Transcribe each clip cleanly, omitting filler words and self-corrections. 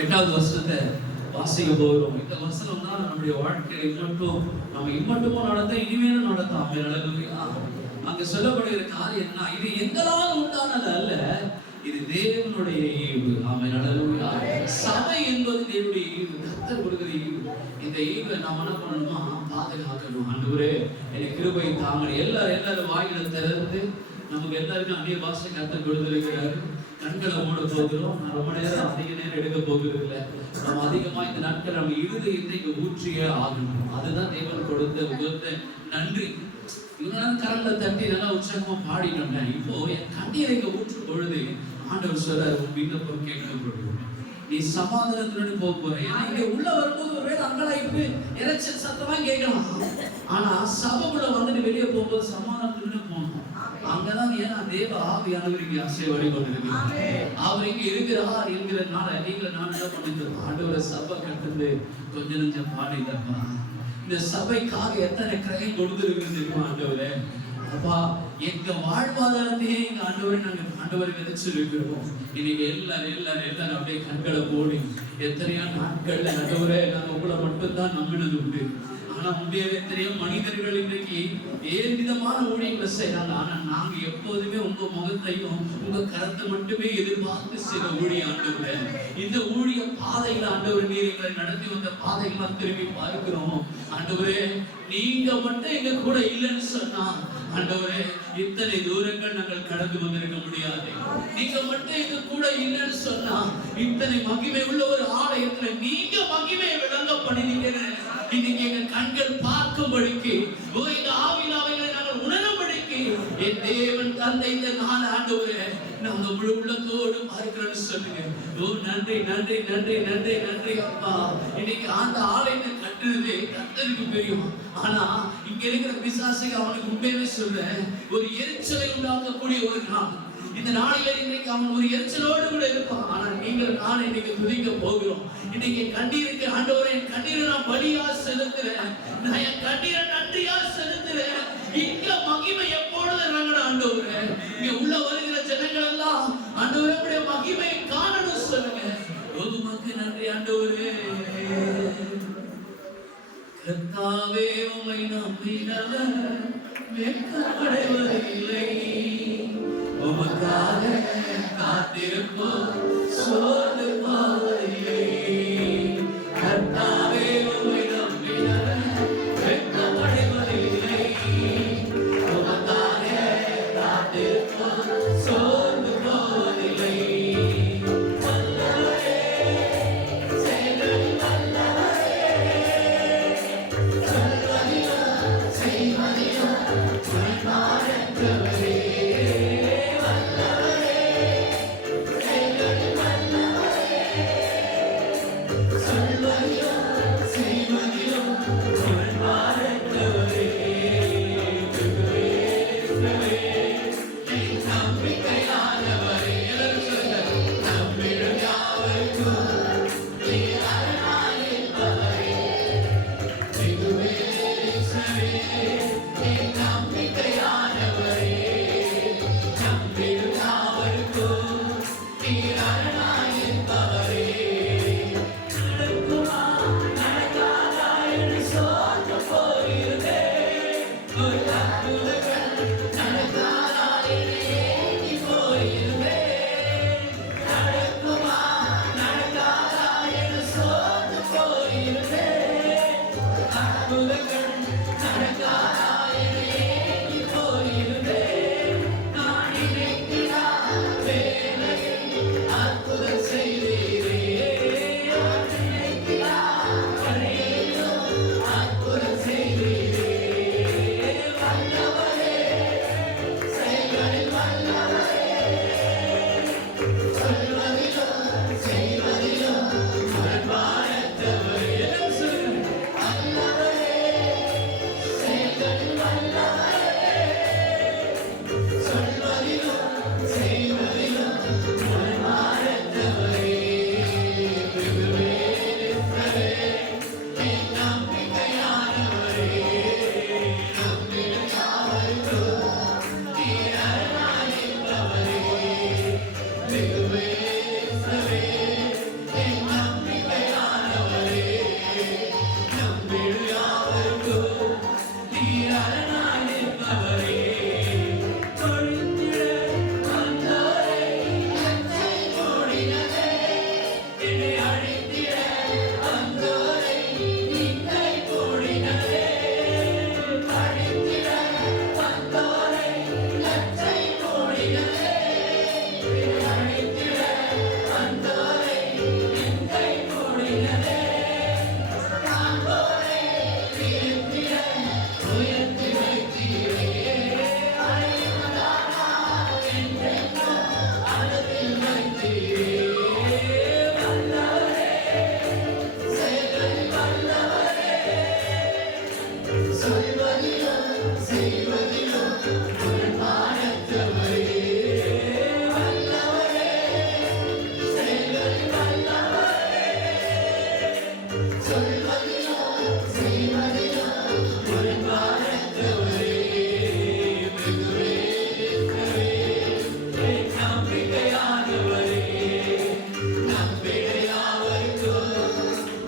8வது வசனத்தை வாசிக்க போகிறோம். இந்த வசனம் தான் நம்முடைய வாழ்க்கையில இம்மட்டுமோ நடந்த இனிமேலும் நடத்தாம. அங்க சொல்லப்படுகிற காரியம் என்ன? இது எங்களால் உண்டானது அல்ல, இது தேவனுடைய ஈவு. ஆமென். அல்லேலூயா. சபை என்பது தேவனுடைய ஈவு, கர்த்தர் கொடுக்கிற ஈவு. இந்த ஈவை நாம் என்ன பண்ணணுமா? பாதுகாக்கணும். ஆண்டவரே எனக்கு கிருபை தாங்க. எல்லாரும் வாயில திறந்து நமக்கு எல்லாருக்கும் அந்நிய பாஷை கர்த்தர் கொடுத்திருக்கிறாரு. கண்களை மூட போகிறோம். நான் ரொம்ப நேரம் அதிக நேரம் எடுக்க போகிறது இல்லை. நம்ம அதிகமா இந்த நாட்கள் நம்ம இருதயத்தை இங்க ஊற்றியே ஆகணும். அதுதான் தேவன் கொடுத்த உயர்த்த நன்றி. இவனால கரங்களை தட்டி நல்லா உற்சாகமா பாடினோம். இப்போ என் கண்ணீரை இங்க ஊற்றும் பொழுது ஆண்டவர் சொல்றாரு, உன் விண்ணப்பம் கேட்கப்படுவோம், நீ சமாதானத்துடன் போக போற. ஏன்னா இங்க உள்ள வரும்போது ஒருவேளை அங்கலாய்ப்பு இறைச்சல் சத்தமா கேட்கலாம். ஆனா சபைக்குள்ள வந்துட்டு வெளியே போகும்போது சமாதானத்துடன் போகணும். அங்கதான் ஏன்னா தேவ ஆவியானவர் இங்க அசைவாடி கொண்டிருக்கிறார். அவர் இங்க இருக்கிறார் என்கிறதுனால நீங்கள நான் என்ன பண்ணிட்டோம்? ஆண்டவரை சபை கட்டுறது கொஞ்சம் நெஞ்சம் பாடிட்டப்பா. இந்த சபைக்காக எத்தனை கிரயம் கொடுத்துருக்குன்னு தெரியுமா ஆண்டவரே? அப்பா, எங்க வாழ்வாதாரத்தையே எங்க ஆண்டவரை விதைச்சிருக்கிறோம். இன்னைக்கு எல்லாரும் அப்படியே கண்களை போடி எத்தனையோ நாட்கள்ல ஆண்டவரே நாங்க உங்களை மட்டும்தான் நம்பினது உண்டு. ஆனா முடியவே தெரியும் மனிதர்கள் இன்றைக்கு ஏழு விதமான ஊழியங்களை செய்யறாங்க. ஆனா நாங்க எப்போதுமே உங்க முகத்தையும் உங்க கருத்தை மட்டுமே எதிர்பார்த்து செய்த ஊழிய ஆண்டவரே. இந்த ஊழிய பாதையில ஆண்டவர் நீர் எங்களை நடத்தி வந்த பாதைகளை திரும்பி பார்க்கிறோம். ஆண்டவரே நீங்க மட்டும் எங்க கூட இல்லைன்னு சொன்னா ஆண்டவரே இத்தனை தூரங்கள் நாங்கள் கடந்து வந்திருக்க முடியாது. நீங்க மட்டும் எங்க கூட இல்லைன்னு சொன்னா இத்தனை மகிமை உள்ள ஒரு ஆலயத்துல நீங்க மகிமையை விளங்க பண்ணினீங்க. இன்னைக்கு எங்க கண்கள் பார்க்கும்படிக்கு இந்த ஆவிலாவைகளை நாங்கள் உணரும்படிக்கு என் தேவன் தந்தை இந்த நாள் ஆண்டவரே நாங்க முழு உள்ளத்தோடு பார்க்கிறோம்னு சொல்லுங்க. நன்றி நன்றி நன்றி நன்றி நன்றி அப்பா. இன்னைக்கு அந்த ஆலயத்தை கட்டுறது கர்த்தருக்கு தெரியும். ஆனா இங்க இருக்கிற பிசாசுக்கு அவனுக்கு உண்மையுமே சொல்றேன், ஒரு எரிச்சலை உண்டாக்கக்கூடிய ஒரு நாள். இந்த நாளில இன்னைக்கு அவன் ஒரு எரிச்சலோடு கூட இருப்பான். ஆனா நீங்கள் நான் இன்னைக்கு துதிக்க போகிறோம். இன்னைக்கு கண்ணீருக்கு ஆண்டவரே என் கண்ணீரை நான் பலியா செலுத்துறேன். நான் என் கண்ணீரை நன்றியா செலுத்துறேன். இங்க மகிமை எப்பொழுது நாங்கள் ஆண்டவரே இங்க உள்ள வருகிற ஜனங்கள் எல்லாம் ஆண்டவரே மகிமையை காணணும் சொல்லுங்க. உமக்கு நன்றி ஆண்டவரே. கர்த்தாவே உம்மை நம்பினவர் வெட்கப்படுவதில்லை. உமக்காக காத்திருப்போம் சோர்ந்து போவதில்லை. கர்த்தாவே உம்மை நம்பினவர் வெட்கப்படுவதில்லை. உமக்காக காத்திருப்போம் சோர்ந்து போவதில்லை. வல்லவரே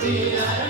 We are